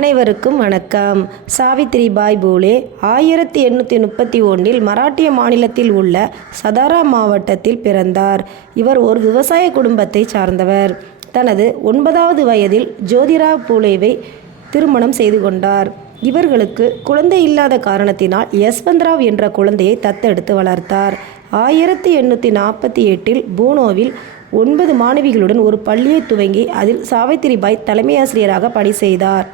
அனைவருக்கும் வணக்கம். சாவித்திரிபாய் பூலே ஆயிரத்தி எண்ணூற்றி முப்பத்தி ஒன்றில் மராட்டிய மாநிலத்தில் உள்ள சதாரா மாவட்டத்தில் பிறந்தார். இவர் ஒரு விவசாய குடும்பத்தை சார்ந்தவர். தனது ஒன்பதாவது வயதில் ஜோதிரா பூலேவை திருமணம் செய்து கொண்டார். இவர்களுக்கு குழந்தை இல்லாத காரணத்தினால் யஸ்வந்த்ராவ் என்ற குழந்தையை தத்தெடுத்து வளர்த்தார். ஆயிரத்தி எண்ணூற்றி நாற்பத்தி எட்டில் பூனோவில் ஒன்பது மாணவிகளுடன் ஒரு பள்ளியை துவங்கி அதில் சாவித்திரிபாய் தலைமையாசிரியராக பணி செய்தார்.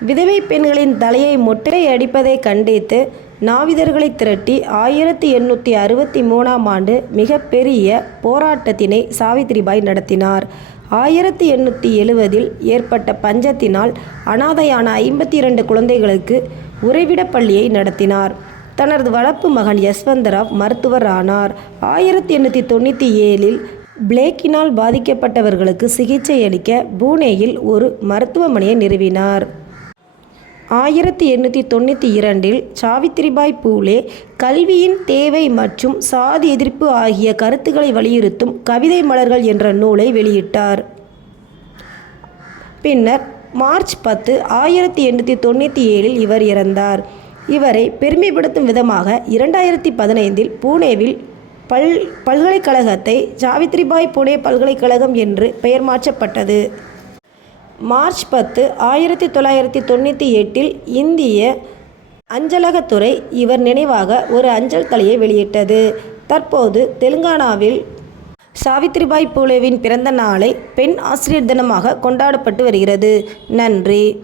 விதவை பெண்களின் தலையை மொட்டை அடிப்பதை கண்டித்து நாவிதர்களை திரட்டி ஆயிரத்தி எண்ணூற்றி அறுபத்தி மூணாம் ஆண்டு மிகப்பெரிய போராட்டத்தினை சாவித்திரிபாய் நடத்தினார். ஆயிரத்தி எண்ணூற்றி எழுவதில் ஏற்பட்ட பஞ்சத்தினால் அனாதையான ஐம்பத்தி இரண்டு குழந்தைகளுக்கு உறைவிட பள்ளியை நடத்தினார். தனது வளர்ப்பு மகன் யஸ்வந்தராவ் மருத்துவர் ஆனார். ஆயிரத்தி எண்ணூற்றி தொண்ணூற்றி ஏழில் பிளேக்கினால் பாதிக்கப்பட்டவர்களுக்கு சிகிச்சை அளிக்க பூனேயில் ஒரு மருத்துவமனையை நிறுவினார். ஆயிரத்தி எண்ணூற்றி தொண்ணூற்றி இரண்டில் சாவித்திரிபாய் பூலே கல்வியின் தேவை மற்றும் சாதி எதிர்ப்பு ஆகிய கருத்துக்களை வலியுறுத்தும் கவிதை மலர்கள் என்ற நூலை வெளியிட்டார். பின்னர் மார்ச் பத்து ஆயிரத்தி எண்ணூற்றி தொண்ணூற்றி ஏழில் இவர் இறந்தார். இவரை பெருமைப்படுத்தும் விதமாக இரண்டாயிரத்தி பதினைந்தில் பூனேவில் பல் பல்கலைக்கழகத்தை சாவித்திரிபாய் புனே பல்கலைக்கழகம் என்று பெயர் மாற்றப்பட்டது. மார்ச் பத்து ஆயிரத்தி தொள்ளாயிரத்தி தொண்ணூற்றி எட்டில் இந்திய அஞ்சலகத்துறை இவர் நினைவாக ஒரு அஞ்சல் தலையை வெளியிட்டது. தற்போது தெலுங்கானாவில் சாவித்திரிபாய் பூலேவின் பிறந்த நாளை பெண் ஆசிரியர் தினமாக கொண்டாடப்பட்டு வருகிறது. நன்றி.